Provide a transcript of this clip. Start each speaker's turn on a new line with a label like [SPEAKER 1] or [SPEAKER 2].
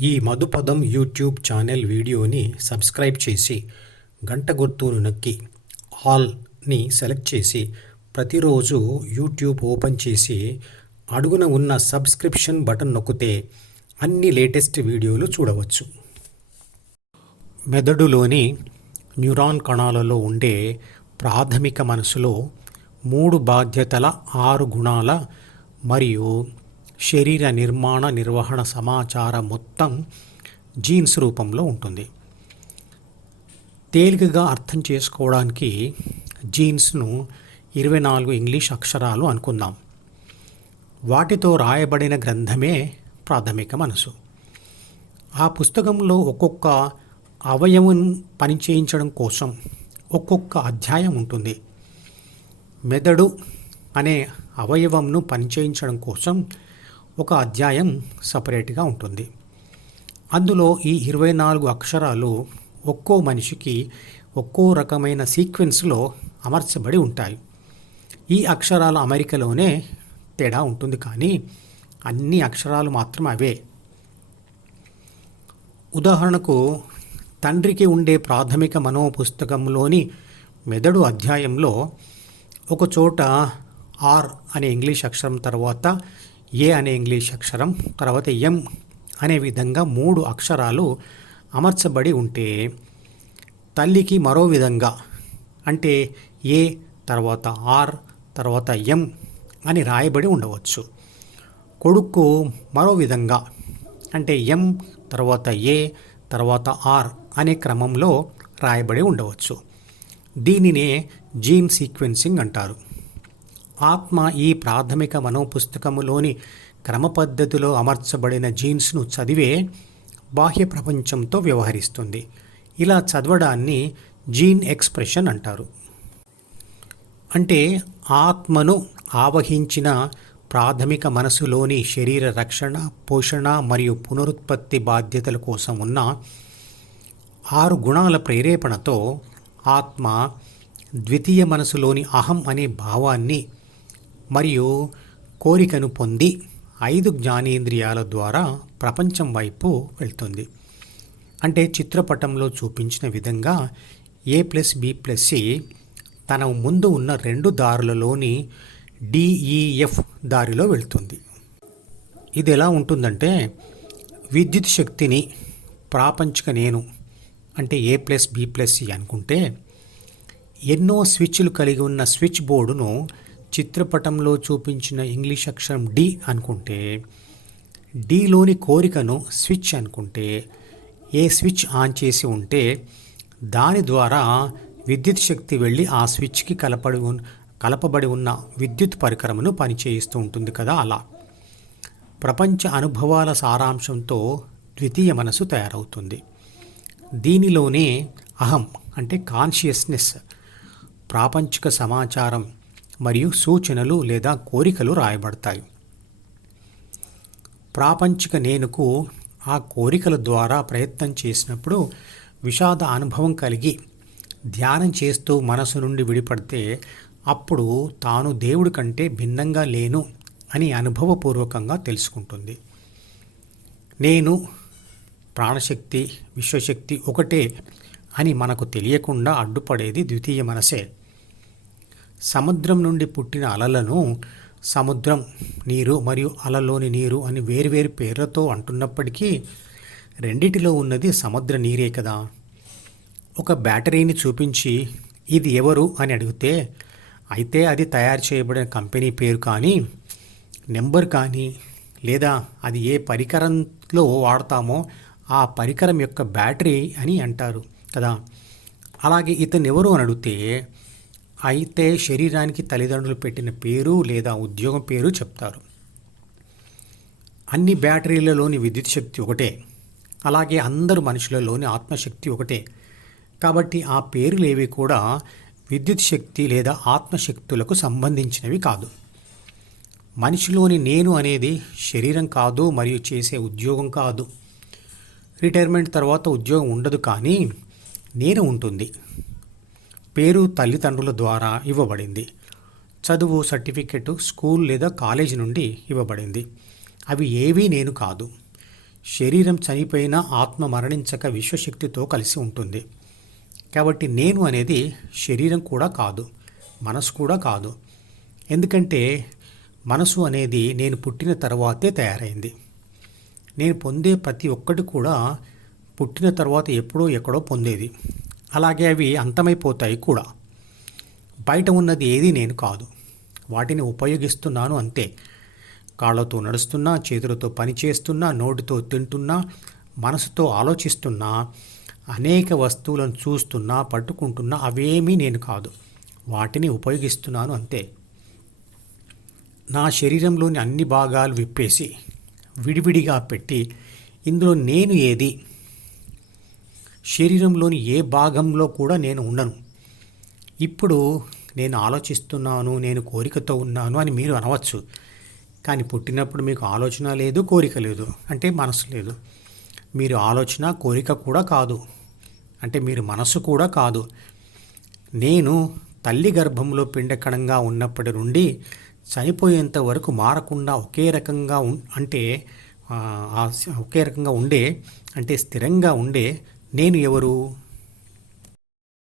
[SPEAKER 1] ఈ Madhupadam YouTube channel వీడియోని subscribe చేసి గంట గుర్తును నొక్కి ఆల్ని సెలెక్ట్ చేసి ప్రతిరోజు యూట్యూబ్ ఓపెన్ చేసి అడుగున ఉన్న సబ్స్క్రిప్షన్ బటన్ నొక్కితే అన్ని లేటెస్ట్ వీడియోలు చూడవచ్చు. మెదడులోని న్యూరాన్ కణాలలో ఉండే ప్రాథమిక మనసులో మూడు బాధ్యతల ఆరు గుణాల మరియు శరీర నిర్మాణ నిర్వహణ సమాచారం మొత్తం జీన్స్ రూపంలో ఉంటుంది. తేలికగా అర్థం చేసుకోవడానికి జీన్స్ను ఇరవై నాలుగు ఇంగ్లీష్ అక్షరాలు అనుకుందాం. వాటితో రాయబడిన గ్రంథమే ప్రాథమిక మనసు. ఆ పుస్తకంలో ఒక్కొక్క అవయవం పనిచేయించడం కోసం ఒక్కొక్క అధ్యాయం ఉంటుంది. మెదడు అనే అవయవంను పనిచేయించడం కోసం ఒక అధ్యాయం సపరేట్గా ఉంటుంది. అందులో ఈ ఇరవై నాలుగు అక్షరాలు ఒక్కో మనిషికి ఒక్కో రకమైన సీక్వెన్స్లో అమర్చబడి ఉంటాయి. ఈ అక్షరాల అమరికలోనే తేడా ఉంటుంది కానీ అన్ని అక్షరాలు మాత్రం అవే. ఉదాహరణకు తండ్రికి ఉండే ప్రాథమిక మనో పుస్తకంలోని మెదడు అధ్యాయంలో ఒక చోట ఆర్ అనే ఇంగ్లీష్ అక్షరం తర్వాత ఏ అనే ఇంగ్లీష్ అక్షరం తర్వాత ఎం అనే విధంగా మూడు అక్షరాలు అమర్చబడి ఉంటే తల్లికి మరో విధంగా అంటే ఏ తర్వాత ఆర్ తర్వాత ఎం అని రాయబడి ఉండవచ్చు. కొడుకు మరో విధంగా అంటే ఎం తర్వాత ఏ తర్వాత ఆర్ అనే క్రమంలో రాయబడి ఉండవచ్చు. దీనినే జీన్ సీక్వెన్సింగ్ అంటారు. ఆత్మ ఈ ప్రాథమిక మనోపుస్తకములోని క్రమపద్ధతిలో అమర్చబడిన జీన్స్ను చదివే బాహ్య ప్రపంచంతో వ్యవహరిస్తుంది. ఇలా చదవడాన్ని జీన్ ఎక్స్ప్రెషన్ అంటారు. అంటే ఆత్మను ఆవహించిన ప్రాథమిక మనసులోని శరీర రక్షణ పోషణ మరియు పునరుత్పత్తి బాధ్యతల కోసం ఉన్న ఆరు గుణాల ప్రేరేపణతో ఆత్మ ద్వితీయ మనసులోని అహం అనే భావాన్ని మరియు కోరికను పొంది ఐదు జ్ఞానేంద్రియాల ద్వారా ప్రపంచం వైపు వెళ్తుంది. అంటే చిత్రపటంలో చూపించిన విధంగా A plus B plus C తన ముందు ఉన్న రెండు దారులలోని డిఈఎఫ్ దారిలో వెళ్తుంది. ఇది ఎలా ఉంటుందంటే విద్యుత్ శక్తిని ప్రాపంచిక నేను అంటే A plus B plus C అనుకుంటే ఎన్నో స్విచ్లు కలిగి ఉన్న స్విచ్ బోర్డును చిత్రపటంలో చూపించిన ఇంగ్లీష్ అక్షరం డి అనుకుంటే డిలోని కోరికను స్విచ్ అనుకుంటే ఏ స్విచ్ ఆన్ చేసి ఉంటే దాని ద్వారా విద్యుత్ శక్తి వెళ్ళి ఆ స్విచ్కి కలపడి కలపబడి ఉన్న విద్యుత్ పరికరమును పనిచేయిస్తూ ఉంటుంది కదా అలా. ప్రపంచ అనుభవాల సారాంశంతో ద్వితీయ మనసు తయారవుతుంది. దీనిలోనే అహం అంటే కాన్షియస్నెస్ ప్రాపంచిక సమాచారం మరియు సూచనలు లేదా కోరికలు రాయబడతాయి. ప్రాపంచిక నేనుకు ఆ కోరికల ద్వారా ప్రయత్నం చేసినప్పుడు విషాద అనుభవం కలిగి ధ్యానం చేస్తూ మనసు నుండి విడిపడితే అప్పుడు తాను దేవుడి కంటే భిన్నంగా లేను అని అనుభవపూర్వకంగా తెలుసుకుంటుంది. నేను ప్రాణశక్తి విశ్వశక్తి ఒకటే అని మనకు తెలియకుండా అడ్డుపడేది ద్వితీయ మనసే. సముద్రం నుండి పుట్టిన అలలను సముద్రం నీరు మరియు అలలోని నీరు అని వేరువేరు పేర్లతో అంటున్నప్పటికీ రెండిటిలో ఉన్నది సముద్ర నీరే కదా. ఒక బ్యాటరీని చూపించి ఇది ఎవరు అని అడిగితే అయితే అది తయారు చేయబడిన కంపెనీ పేరు కానీ నెంబర్ కానీ లేదా అది ఏ పరికరంలో వాడతామో ఆ పరికరం యొక్క బ్యాటరీ అని అంటారు కదా. అలాగే ఇతను ఎవరు అని అడిగితే అయితే శరీరానికి తల్లిదండ్రులు పెట్టిన పేరు లేదా ఉద్యోగం పేరు చెప్తారు. అన్ని బ్యాటరీలలోని విద్యుత్ శక్తి ఒకటే. అలాగే అందరు మనుషులలోని ఆత్మశక్తి ఒకటే. కాబట్టి ఆ పేరులేవి కూడా విద్యుత్ శక్తి లేదా ఆత్మశక్తులకు సంబంధించినవి కాదు. మనిషిలోని నేను అనేది శరీరం కాదు మరియు చేసే ఉద్యోగం కాదు. రిటైర్మెంట్ తర్వాత ఉద్యోగం ఉండదు కానీ నేను ఉంటుంది. పేరు తల్లిదండ్రుల ద్వారా ఇవ్వబడింది. చదువు సర్టిఫికెట్ స్కూల్ లేదా కాలేజీ నుండి ఇవ్వబడింది. అవి ఏవీ నేను కాదు. శరీరం చనిపోయినా ఆత్మ మరణించక విశ్వశక్తితో కలిసి ఉంటుంది. కాబట్టి నేను అనేది శరీరం కూడా కాదు మనసు కూడా కాదు. ఎందుకంటే మనసు అనేది నేను పుట్టిన తర్వాతే తయారైంది. నేను పొందే ప్రతి ఒక్కటి కూడా పుట్టిన తర్వాత ఎప్పుడో ఎక్కడో పొందేది. అలాగే అవి అంతమైపోతాయి కూడా. బయట ఉన్నది ఏది నేను కాదు. వాటిని ఉపయోగిస్తున్నాను అంతే. కాళ్ళతో నడుస్తున్నా చేతులతో పని చేస్తున్నా నోటితో తింటున్నా మనసుతో ఆలోచిస్తున్నా అనేక వస్తువులను చూస్తున్నా పట్టుకుంటున్నా అవేమీ నేను కాదు. వాటిని ఉపయోగిస్తున్నాను అంతే. నా శరీరంలోని అన్ని భాగాలు విప్పేసి విడివిడిగా పెట్టి ఇందులో నేను ఏది శరీరంలోని ఏ భాగంలో కూడా నేను ఉండను. ఇప్పుడు నేను ఆలోచిస్తున్నాను నేను కోరికతో ఉన్నాను అని మీరు అనవచ్చు. కానీ పుట్టినప్పుడు మీకు ఆలోచన లేదు కోరిక లేదు. అంటే మనసు లేదు. మీరు ఆలోచన కోరిక కూడా కాదు. అంటే మీరు మనసు కూడా కాదు. నేను తల్లి గర్భంలో పిండకణంగా ఉన్నప్పటి నుండి చనిపోయేంత వరకు మారకుండా ఒకే రకంగా ఉం అంటే ఒకే రకంగా ఉండే అంటే స్థిరంగా ఉండే నేను ఎవరు?